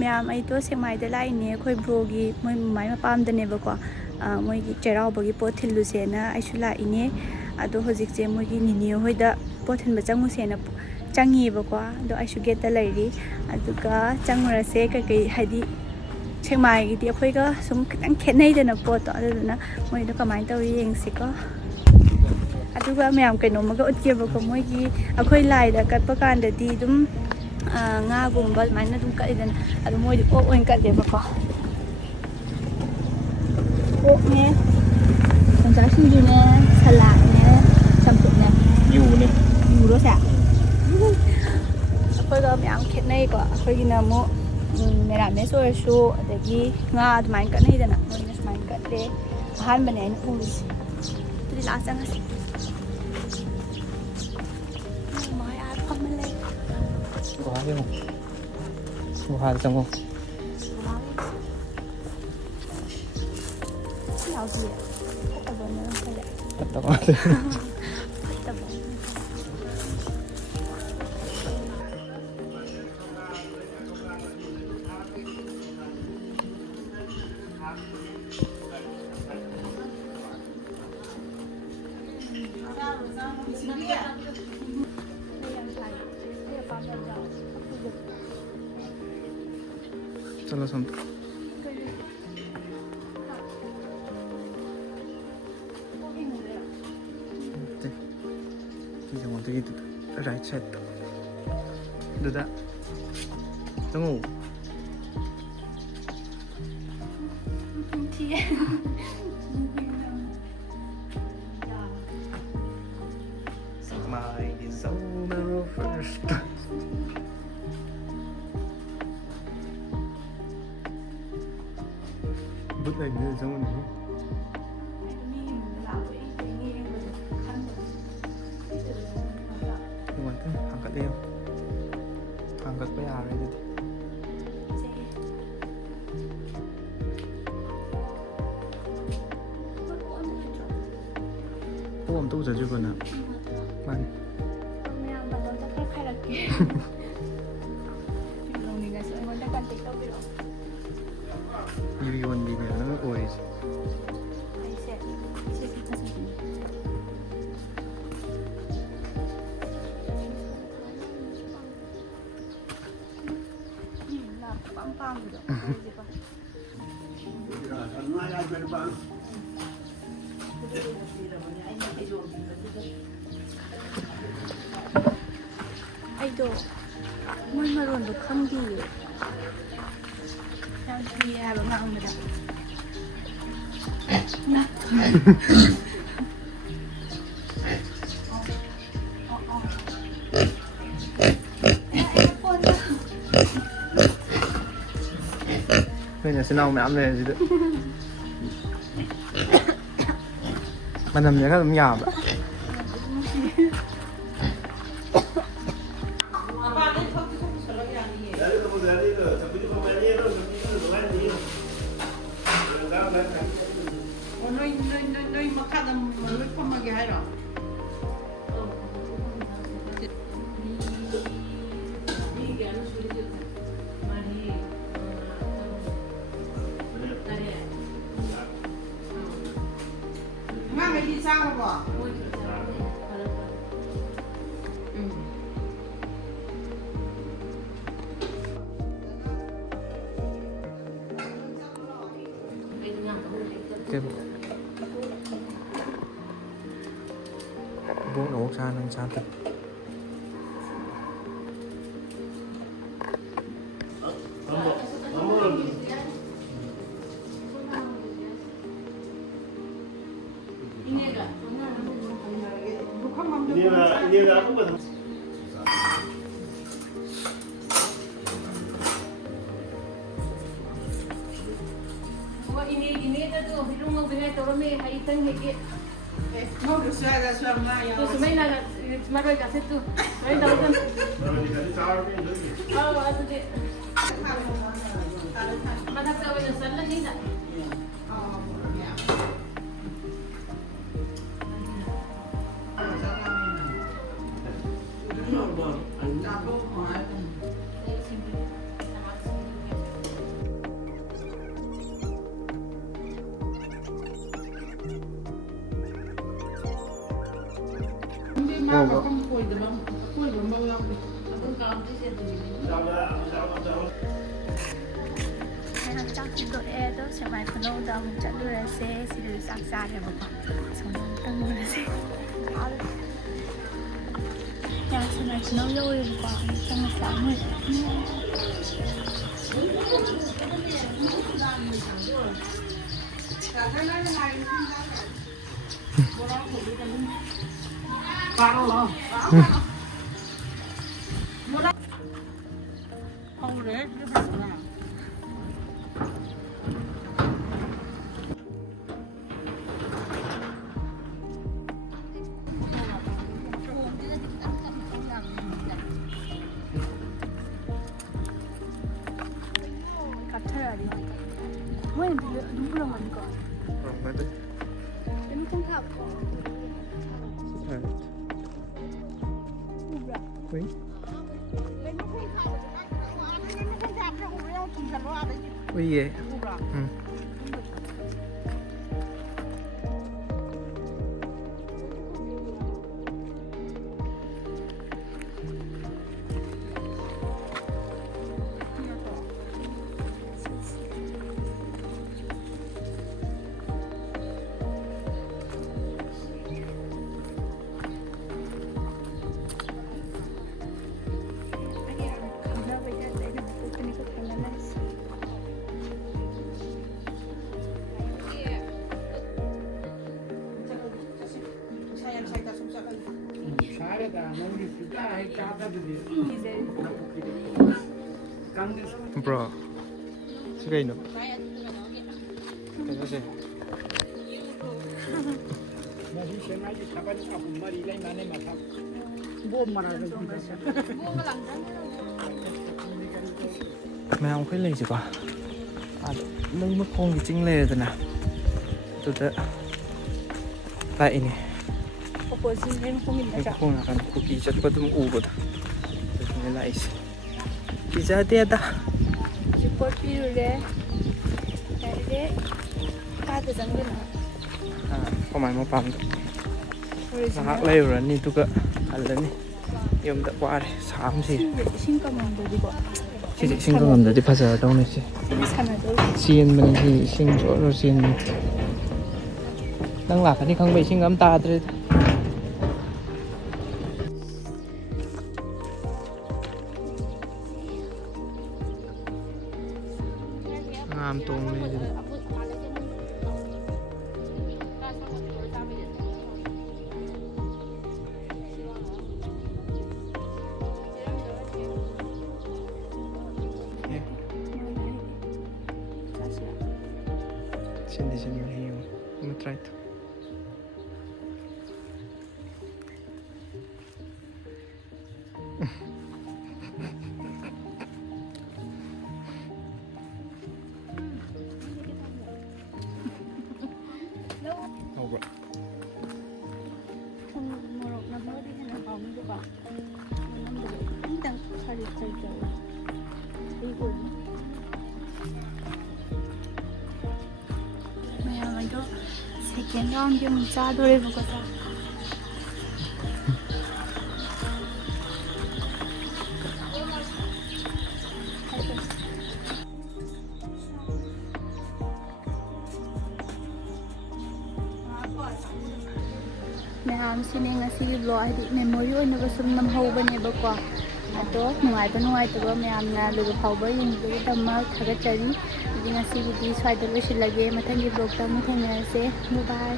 Ma'am तो सेकमाई लाइने अखोई ब्रोगी मोई ममाई मपामदनेबको मोईगी चेराउबगी पोत थिल्लुसेना आइसु लाइने अदो होजिकजे मोईगी निनी होइदा पोत थिनबा चंगुसेना चंगीबको अदो आइसु गेटता लैरी अदुगा चंगुरसे कई हाइदी सेकमाईगीदी अखोइगा सुम खितंग खेनैदना पोतो अदुना मोइदो कमाइन तौरी येंगसिको अदुगा मैम कइनोमगा उतकेबको मोईगी अखोइ लाइदा कटपा कांददी दुम ngaगुम्बा माइना दुम कइदना अदु मोइदो ओक ओइन कटेबको ओकने संजासिंजुने सलादने चंपुने यूने यूरोसे अखोइगा मैम खेनैको अखोइगिना मो मेरामेस ओरसु अदगी nga अदुमाइन कटनैदना मोइना सुमाइन कटले अहानबने आइन उरिस तुदि last चंगस Wah, jangan. Kata banget. Salah santai. Kita mau gitu, right side. Duda, tunggu. Sekmai is over first. Bức ảnh này giống như nhưng mà thế hàng cắt đeo hàng cắt bây giờ này thì cô ông tu giờ chưa còn ạ bạn 이건 이거는 오이지. 아이도 뭘 칸디 Yang halu ngau muda. Nah. Kayaknya senang mẹ gì đấy. Mà nằm nhà các nhà vậy. 너희 뭐 카드 뭐 펌하게 하라. Ngamu đi sao mà bỏ? Bố nấu chan ăn chan thật. Ini aku buat. Ini tu hidung mau bingkai turun ni hai teng ni. Mau suara yang. Tu semai nak semai kasih tu. Semai tahu kan. Oh, ada tu. Mana kau yang salah ni tak? Oh, ya. ꯌꯥꯎꯕ ꯃꯌꯥꯝ ꯆꯥꯛꯁꯤ ꯇꯣꯛꯑꯦ ꯑꯗꯣ ꯁꯦꯛꯃꯥꯏ ꯈꯨꯅꯧꯗ ꯑꯃꯨꯛ ꯆꯠꯂꯨꯔꯁꯦ ꯁꯤꯗꯁꯨ ꯆꯥꯛ ꯆꯥꯔꯦꯕꯀꯣ ꯁꯣꯝꯗ ꯑꯃꯨꯛ ꯇꯪꯉꯨꯔꯁꯦ ꯌꯥꯝ ꯁꯦꯛꯃꯥꯏ ꯈꯨꯅꯧ ꯌꯧꯔꯦꯕꯀꯣ ꯑꯃꯨꯛ ꯆꯪꯉ ꯆꯥꯃꯨꯔꯁꯦ kapꯊꯔꯛꯑꯗꯤ ꯃꯣꯏꯅꯗꯤ ꯑꯗꯨꯝ ꯄꯨꯔꯝꯒꯅꯤꯀꯣ ꯄꯨꯔꯝꯒꯅꯤ ꯑꯗꯨꯝ ꯈꯣꯡ ꯊꯥꯕ ꯎꯕ꯭ꯔꯥ ꯎꯏ ꯎꯏꯌꯦ bro si kayno kayno se ꯃꯌꯥꯝ ꯑꯩꯈꯣꯏ ꯂꯩꯁꯤꯀꯣ ꯑꯗꯣ ꯂꯩ ꯃꯈꯣꯡꯒꯤ ꯆꯤꯡ ꯂꯩꯔꯦꯗꯅ ꯑꯗꯨꯗ ꯂꯥꯛꯏꯅꯦ ꯑꯣꯄꯣꯖꯤꯠ ꯂꯩ ꯃꯈꯣꯡꯒꯤ ꯅꯠꯇ꯭ꯔꯥ ꯃꯈꯣꯡ ꯅꯥꯀꯟ ꯀꯨꯀꯤ ꯆꯠꯄ ꯑꯗꯨꯝ ꯎꯕꯗꯣ ꯑꯗꯨꯗꯨꯅꯦ ꯂꯥꯛꯏꯁꯦ ꯀꯤꯖꯗꯦꯗ ꯍꯧꯖꯤꯛ ꯄꯣꯠ ꯄꯤꯔꯨꯔꯦ ꯗꯥꯏꯔꯦꯛ ꯀꯥꯗ ꯆꯪꯗꯣꯏꯅꯣ ꯀꯃꯥꯏ ꯃꯄꯥꯝꯗ ꯉꯥꯏꯍꯥꯛ ꯂꯩꯔꯨꯔꯅꯤ ꯑꯗꯨꯒ ꯍꯜꯂꯅꯤ ꯌꯨꯝꯗ ꯋꯥꯔꯦ ꯁꯥꯝꯁꯤ ꯏꯁꯤꯡ ꯀꯪꯉꯝꯗꯗꯤꯀꯣ ꯁꯤꯁꯦ ꯏꯁꯤꯡ ꯀꯪꯉꯝꯗꯗꯤ ꯐꯖꯔꯗꯧꯅꯦ ꯁꯤ ꯆꯦꯟꯕꯅꯤ ꯁꯤ ꯏꯁꯤꯡ ꯖꯣꯔ ꯆꯦꯟꯕꯅꯤ ꯅꯪ ꯂꯥꯛꯀꯅꯤ ꯈꯪꯕ ꯏꯁꯤꯡ ꯑꯝ ꯇꯥꯗ꯭ꯔꯦꯗ ngam tong lên xin mình hiểu một trai mày đó sẽ kiếm ngon cho mình cha đôi một cái ꯃꯌꯥꯝꯁꯤꯅꯦ ꯉꯁꯤꯒꯤ ꯕ꯭ꯂꯣꯒ ꯍꯥꯏꯗꯤ ꯃꯦꯃꯣꯔꯤ ꯑꯣꯏꯅꯕ ꯁꯨꯝ ꯅꯝꯍꯧꯕꯅꯦꯕꯀꯣ ꯑꯗꯣ ꯅꯨꯡꯉꯥꯏꯇꯕ ꯃꯌꯥꯝꯅ ꯂꯣꯏꯕ ꯐꯥꯎꯕ ꯌꯦꯡꯕꯒꯤꯗꯃꯛ ꯊꯥꯒꯠꯆꯔꯤ ꯑꯗꯨꯗꯤ ꯉꯁꯤꯒꯤꯗꯤ ꯁ꯭ꯋꯥꯏꯗ ꯂꯣꯏꯁꯤꯜꯂꯒꯦ ꯃꯊꯪꯒꯤ ꯕ꯭ꯂꯣꯒꯇ ꯑꯃꯨꯛ ꯊꯦꯡꯅꯔꯁꯦ ꯕꯥꯏ